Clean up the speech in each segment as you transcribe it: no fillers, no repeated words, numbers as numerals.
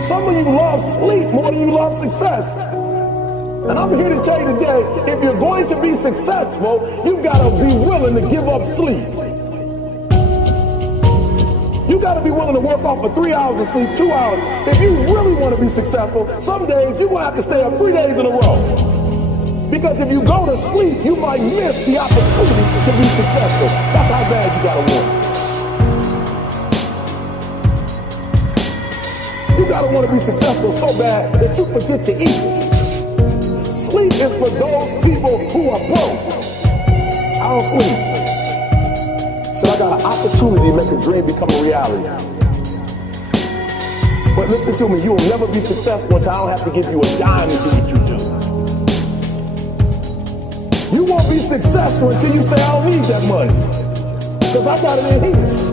Some of you love sleep more than you love success. And I'm here to tell you today, if you're going to be successful, you've got to be willing to give up sleep. You got to be willing to work off for 3 hours of sleep, 2 hours. If you really want to be successful, some days you're going to have to stay up 3 days in a row. Because if you go to sleep, you might miss the opportunity to be successful. That's how bad you got to want. You got to want to be successful so bad that you forget to eat. Sleep is for those people who are broke. I don't sleep. So I got an opportunity to make a dream become a reality. But listen to me, you will never be successful until I don't have to give you a dime to do what you do. You won't be successful until you say, I don't need that money. Because I got it in here.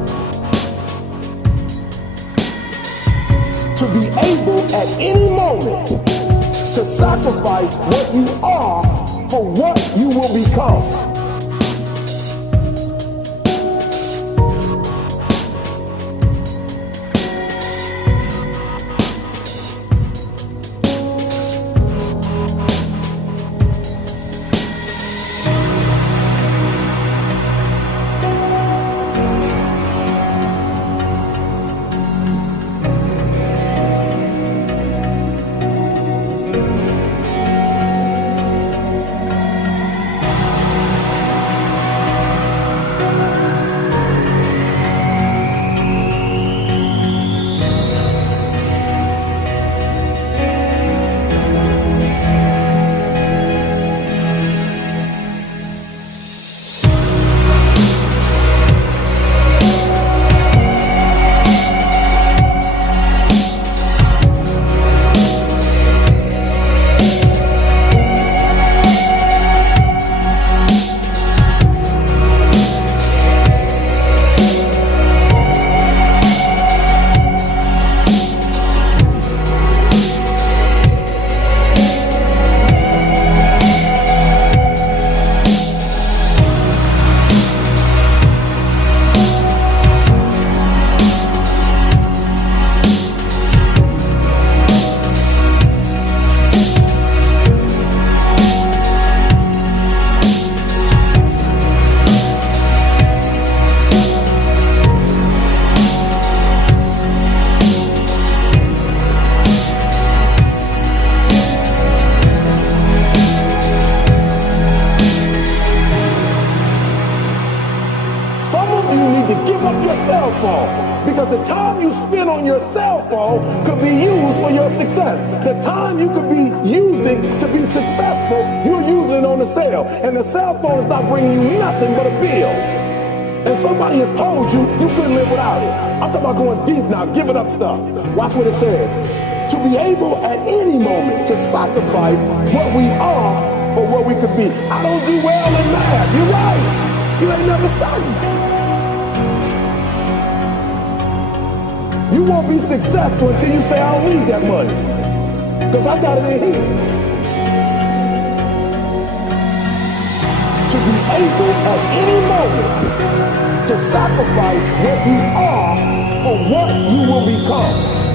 To be able at any moment to sacrifice what you are for what you will become. Because the time you spend on your cell phone could be used for your success. The time you could be using to be successful, you're using it on the cell. And the cell phone is not bringing you nothing but a bill. And somebody has told you you couldn't live without it. I'm talking about going deep now, giving up stuff. Watch what it says. To be able at any moment to sacrifice what we are for what we could be. I don't do well in math. You're right. You ain't never studied. You won't be successful until you say, I don't need that money. Because I got it in here. To be able at any moment to sacrifice what you are for what you will become.